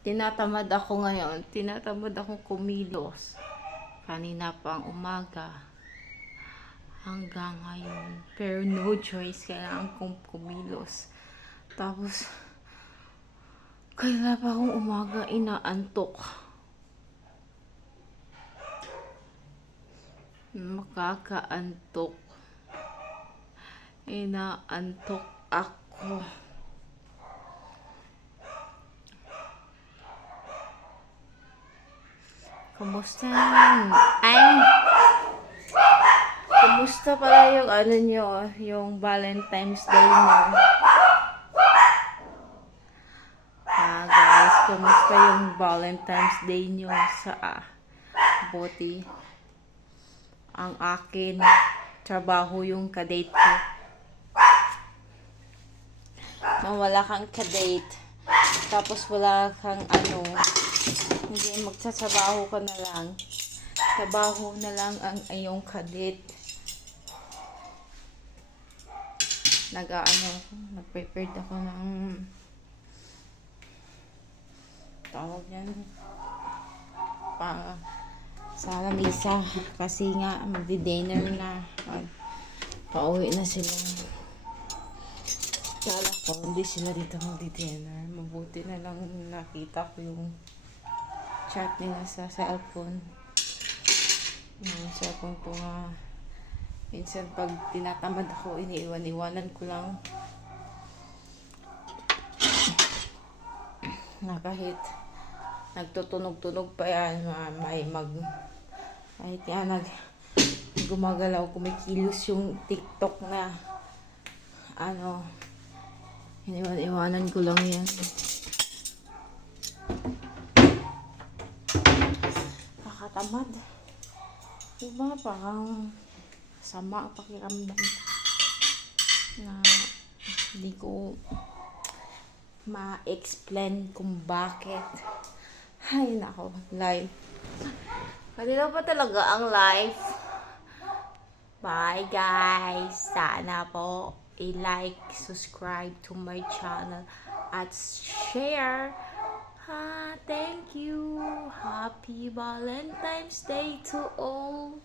Tinatamad ako ngayon. Tinatamad akong kumilos. Kanina pang umaga. Hanggang ngayon. Pero no choice. Kailangan kong kumilos. Tapos, kaya pa akong umaga inaantok. Makakaantok. Inaantok ako. Kumusta? Kumusta pala yung ano nyo, yung Valentine's Day mo? Guys, kumusta yung Valentine's Day nyo sa buti? Ang akin, trabaho yung kadate ko. Wala kang kadate, tapos wala kang hindi magsasabaho ka na lang. Trabaho na lang ang iyong kadate. Nag-prepared ako ng tawag yan sa lamisa kasi nga magdi-dinner na, pauwi na sila. Kala ko hindi sila dito magdi-dinner. Mabuti na lang nakita ko yung chat nila sa cellphone. Yung cellphone ko nga minsan pag tinatamad ako, iniiwan-iwanan ko lang na kahit nagtutunog-tunog pa yan, kahit yan gumagalaw, kumikilos yung TikTok na iniwan-iwanan ko lang yan. Nakatamad. Diba parang sama ang pakiramdam na hindi ko ma-explain kung bakit. Ay nako, life. Kanina pa talaga ang life. Bye guys. Sana po i-like, subscribe to my channel at share. Thank you. Happy Valentine's Day to all.